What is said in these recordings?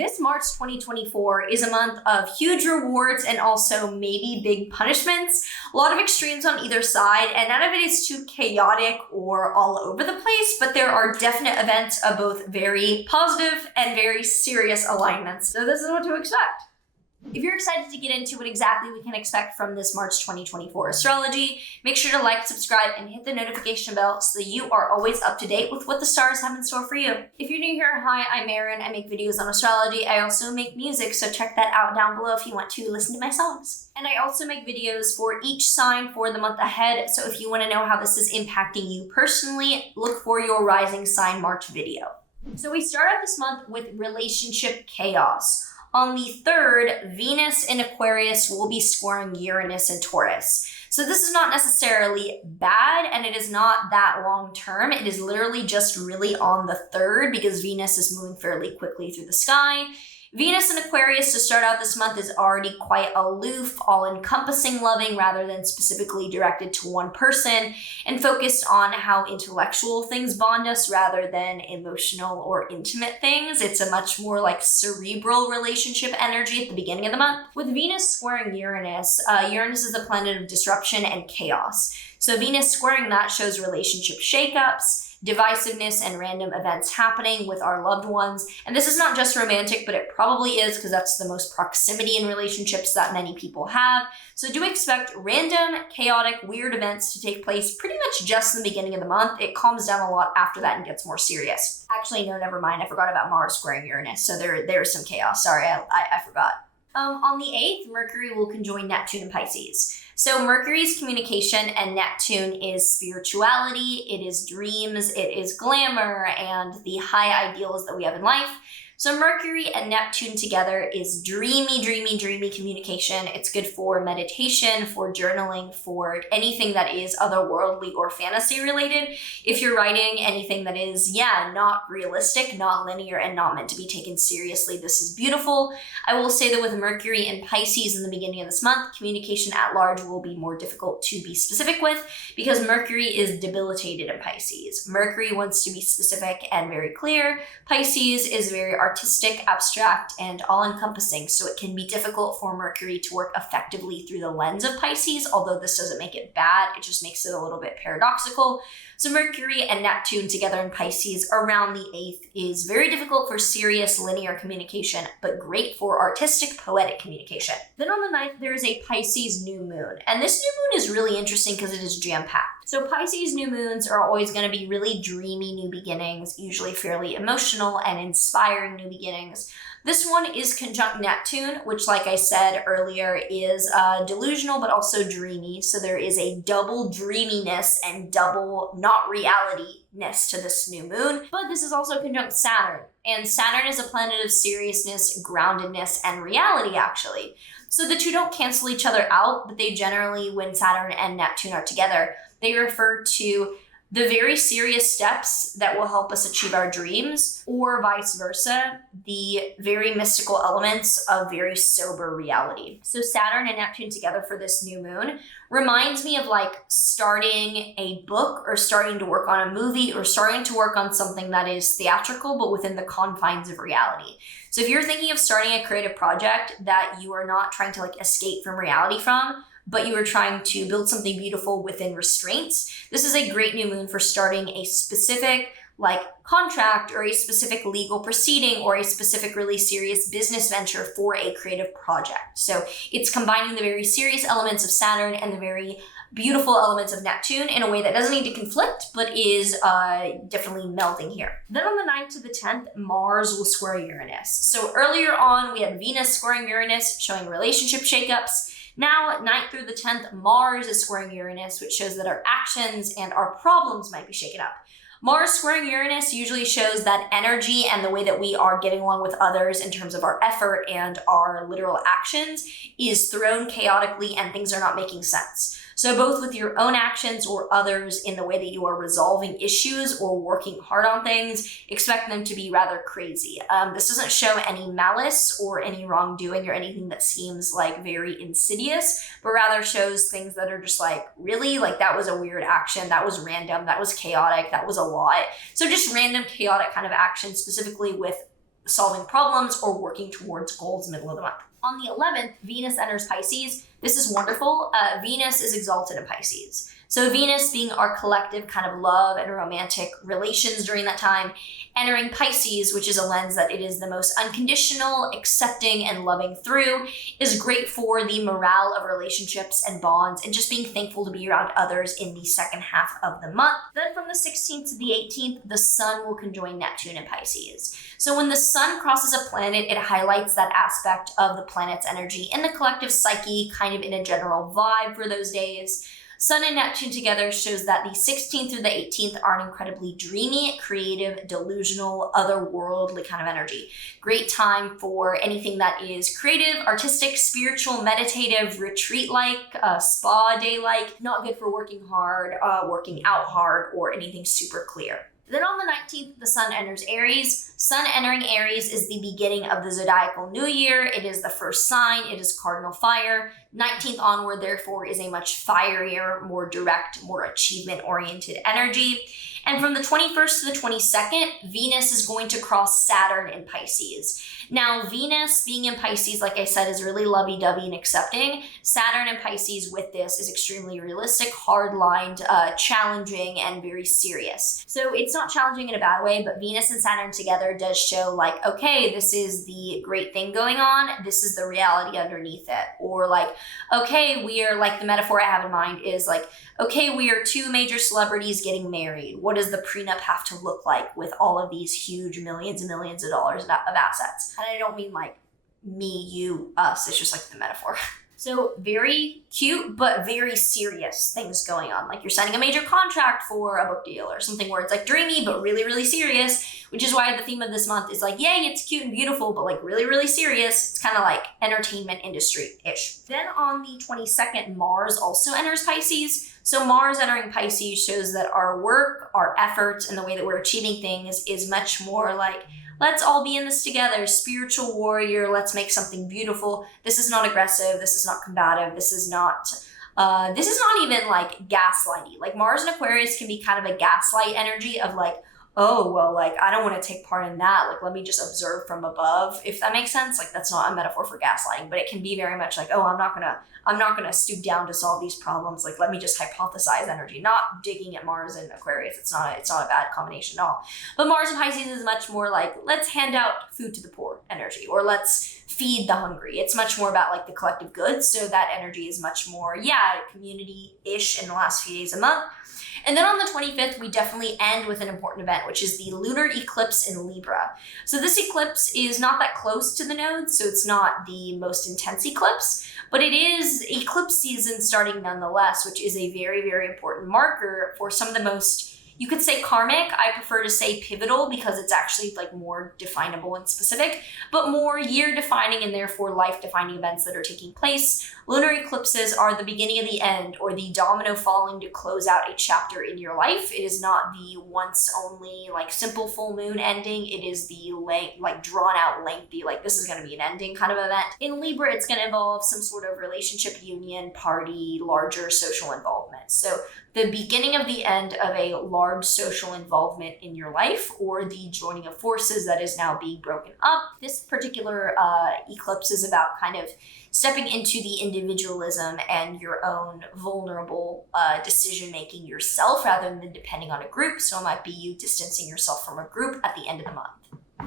This March 2024 is a month of huge rewards and also maybe big punishments. A lot of extremes on either side, and none of it is too chaotic or all over the place, but there are definite events of both very positive and very serious alignments. So this is what to expect. If you're excited to get into what exactly we can expect from this March 2024 astrology, make sure to like, subscribe, and hit the notification bell so that you are always up to date with what the stars have in store for you. If you're new here, hi, I'm Maren. I make videos on astrology. I also make music, so check that out down below if you want to listen to my songs. And I also make videos for each sign for the month ahead, so if you want to know how this is impacting you personally, look for your rising sign March video. So we start out this month with relationship chaos. On the 3rd, Venus in Aquarius will be squaring Uranus in Taurus. So this is not necessarily bad, and it is not that long term. It is literally just really on the 3rd because Venus is moving fairly quickly through the sky. Venus in Aquarius to start out this month is already quite aloof, all-encompassing loving rather than specifically directed to one person, and focused on how intellectual things bond us rather than emotional or intimate things. It's a much more like cerebral relationship energy at the beginning of the month. With Venus squaring Uranus, Uranus is the planet of disruption and chaos. So Venus squaring that shows relationship shakeups, divisiveness, and random events happening with our loved ones. And this is not just romantic, but it probably is because that's the most proximity in relationships that many people have. So do expect random, chaotic, weird events to take place pretty much just in the beginning of the month. It calms down a lot after that and gets more serious. Actually, no, never mind. I forgot about Mars squaring Uranus. So there's some chaos. Sorry, I forgot. On the 8th, Mercury will conjoin Neptune in Pisces. So Mercury's communication and Neptune is spirituality, it is dreams, it is glamour, and the high ideals that we have in life. So Mercury and Neptune together is dreamy communication. It's good for meditation, for journaling, for anything that is otherworldly or fantasy related. If you're writing anything that is, not realistic, not linear, and not meant to be taken seriously, this is beautiful. I will say that with Mercury and Pisces in the beginning of this month, communication at large will be more difficult to be specific with because Mercury is debilitated in Pisces. Mercury wants to be specific and very clear. Pisces is very artistic, abstract, and all-encompassing, so it can be difficult for Mercury to work effectively through the lens of Pisces, although this doesn't make it bad, it just makes it a little bit paradoxical. So Mercury and Neptune together in Pisces around the 8th is very difficult for serious linear communication, but great for artistic, poetic communication. Then on the 9th, there is a Pisces new moon, and this new moon is really interesting because it is jam-packed. So Pisces new moons are always going to be really dreamy new beginnings, usually fairly emotional and inspiring new beginnings. This one is conjunct Neptune, which, like I said earlier, is delusional but also dreamy. So there is a double dreaminess and double not reality-ness to this new moon. But this is also conjunct Saturn. And Saturn is a planet of seriousness, groundedness, and reality, actually. So the two don't cancel each other out, but they generally, when Saturn and Neptune are together, they refer to the very serious steps that will help us achieve our dreams, or vice versa, the very mystical elements of very sober reality. So Saturn and Neptune together for this new moon reminds me of like starting a book or starting to work on a movie or starting to work on something that is theatrical but within the confines of reality. So if you're thinking of starting a creative project that you are not trying to like escape from reality from, but you are trying to build something beautiful within restraints, this is a great new moon for starting a specific like contract or a specific legal proceeding or a specific really serious business venture for a creative project. So it's combining the very serious elements of Saturn and the very beautiful elements of Neptune in a way that doesn't need to conflict, but is definitely melding here. Then on the 9th to the 10th, Mars will square Uranus. So earlier on, we had Venus squaring Uranus, showing relationship shakeups. Now, 9th through the 10th, Mars is squaring Uranus, which shows that our actions and our problems might be shaken up. Mars squaring Uranus usually shows that energy and the way that we are getting along with others in terms of our effort and our literal actions is thrown chaotically and things are not making sense. So both with your own actions or others in the way that you are resolving issues or working hard on things, expect them to be rather crazy. This doesn't show any malice or any wrongdoing or anything that seems like very insidious, but rather shows things that are just like, really? Like that was a weird action, that was random, that was chaotic, that was a lot. So just random chaotic kind of action, specifically with solving problems or working towards goals middle of the month. On the 11th, Venus enters Pisces. This is wonderful. Venus is exalted in Pisces. So Venus being our collective kind of love and romantic relations during that time, entering Pisces, which is a lens that it is the most unconditional, accepting, and loving through, is great for the morale of relationships and bonds and just being thankful to be around others in the second half of the month. Then from the 16th to the 18th, the sun will conjoin Neptune in Pisces. So when the sun crosses a planet, it highlights that aspect of the planet's energy and the collective psyche, kind of in a general vibe for those days. Sun and Neptune together shows that the 16th through the 18th are an incredibly dreamy, creative, delusional, otherworldly kind of energy. Great time for anything that is creative, artistic, spiritual, meditative, retreat-like, spa day-like. Not good for working hard, working out hard, or anything super clear. Then on the 19th, the sun enters Aries. Sun entering Aries is the beginning of the zodiacal new year. It is the first sign. It is cardinal fire. 19th onward, therefore, is a much fierier, more direct, more achievement-oriented energy. And from the 21st to the 22nd, Venus is going to cross Saturn in Pisces. Now, Venus being in Pisces, like I said, is really lovey-dovey and accepting. Saturn in Pisces with this is extremely realistic, hard-lined, challenging, and very serious. So it's not challenging in a bad way, but Venus and Saturn together does show like, okay, this is the great thing going on. This is the reality underneath it. Or like, okay, we are, like the metaphor I have in mind is like, okay, we are two major celebrities getting married. What does the prenup have to look like with all of these huge millions and millions of dollars of assets? And I don't mean like me, you, us. It's just like the metaphor. So very cute, but very serious things going on. Like you're signing a major contract for a book deal or something where it's like dreamy, but really, really serious, which is why the theme of this month is like, yay, it's cute and beautiful, but like really, really serious. It's kind of like entertainment industry-ish. Then on the 22nd, Mars also enters Pisces. So Mars entering Pisces shows that our work, our efforts, and the way that we're achieving things is much more like, let's all be in this together, spiritual warrior, let's make something beautiful. This is not aggressive, this is not combative, this is not even like gaslighty. Like Mars and Aquarius can be kind of a gaslight energy of like, oh, well, like, I don't want to take part in that. Like, let me just observe from above, if that makes sense. Like, that's not a metaphor for gaslighting, but it can be very much like, oh, I'm not gonna stoop down to solve these problems. Like, let me just hypothesize energy, not digging at Mars and Aquarius. It's not a bad combination at all. But Mars and Pisces is much more like, let's hand out food to the poor energy, or let's feed the hungry. It's much more about like the collective good. So that energy is much more, community-ish in the last few days a month. And then on the 25th, we definitely end with an important event, which is the lunar eclipse in Libra. So this eclipse is not that close to the nodes, so it's not the most intense eclipse, but it is eclipse season starting nonetheless, which is a very, very important marker for some of the most, you could say karmic. I prefer to say pivotal because it's actually like more definable and specific, but more year defining and therefore life defining events that are taking place. Lunar eclipses are the beginning of the end, or the domino falling to close out a chapter in your life. It is not the once only like simple full moon ending. It is the like drawn out lengthy, like this is going to be an ending kind of event. In Libra, it's going to involve some sort of relationship, union, party, larger social involvement. So the beginning of the end of a large social involvement in your life, or the joining of forces that is now being broken up. This particular eclipse is about kind of stepping into the individualism and your own vulnerable decision-making yourself rather than depending on a group. So it might be you distancing yourself from a group at the end of the month.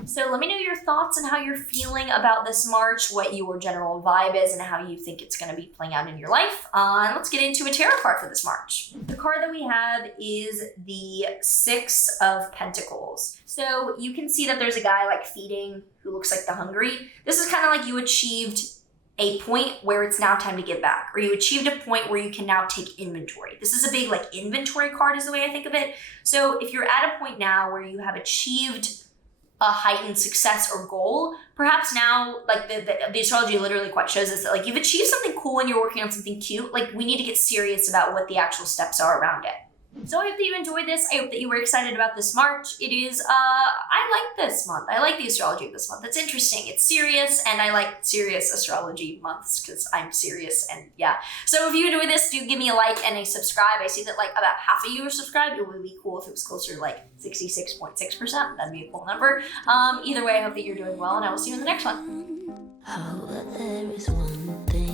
So let me know your thoughts and how you're feeling about this March, what your general vibe is, and how you think it's going to be playing out in your life. And let's get into a tarot card for this March. The card that we have is the Six of Pentacles. So you can see that there's a guy like feeding who looks like the hungry. This is kind of like you achieved a point where it's now time to give back, or you achieved a point where you can now take inventory. This is a big like inventory card is the way I think of it. So if you're at a point now where you have achieved a heightened success or goal, perhaps now, like the astrology literally quite shows us that like you've achieved something cool and you're working on something cute, like we need to get serious about what the actual steps are around it. So I hope that you enjoyed this. I hope that you were excited about this March. It is, I like this month. I like the astrology of this month. It's interesting. It's serious, and I like serious astrology months because I'm serious, and yeah. So if you enjoyed this, do give me a like and a subscribe. I see that like about half of you are subscribed. It would be cool if it was closer to like 66.6%. That'd be a cool number. Either way, I hope that you're doing well, and I will see you in the next one. How there is one thing